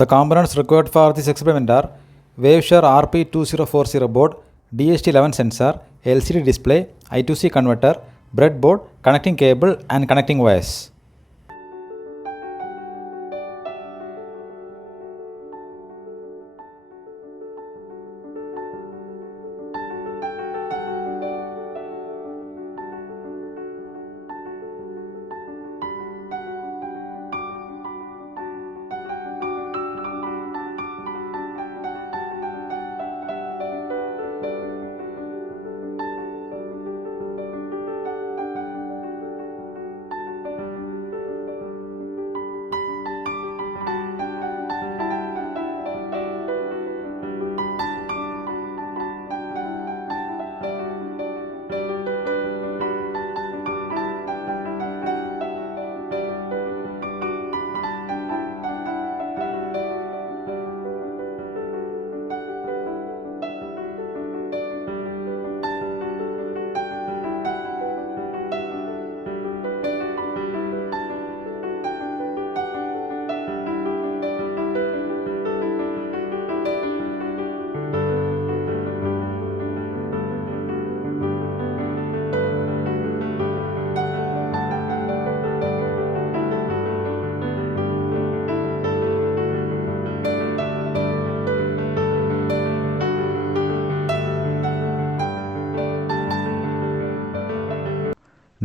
The components required for this experiment are Waveshare RP2040 board, DHT11 sensor, LCD display, I2C converter, breadboard, connecting cable and connecting wires.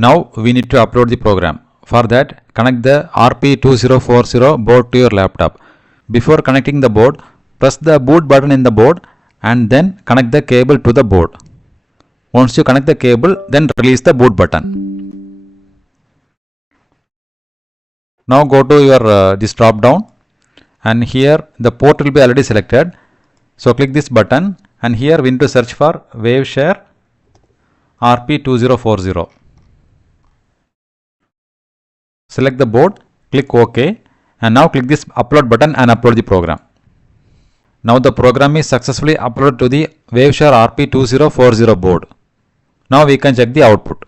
Now we need to upload the program. For that, connect the RP2040 board to your laptop. Before connecting the board, press the boot button in the board and then connect the cable to the board. Once you connect the cable, then release the boot button. Now go to your this drop down, and here the port will be already selected. So click this button, and here we need to search for Waveshare RP2040. Select the board, click OK, and now click this upload button and upload the program. Now the program is successfully uploaded to the Waveshare RP2040 board. Now we can check the output.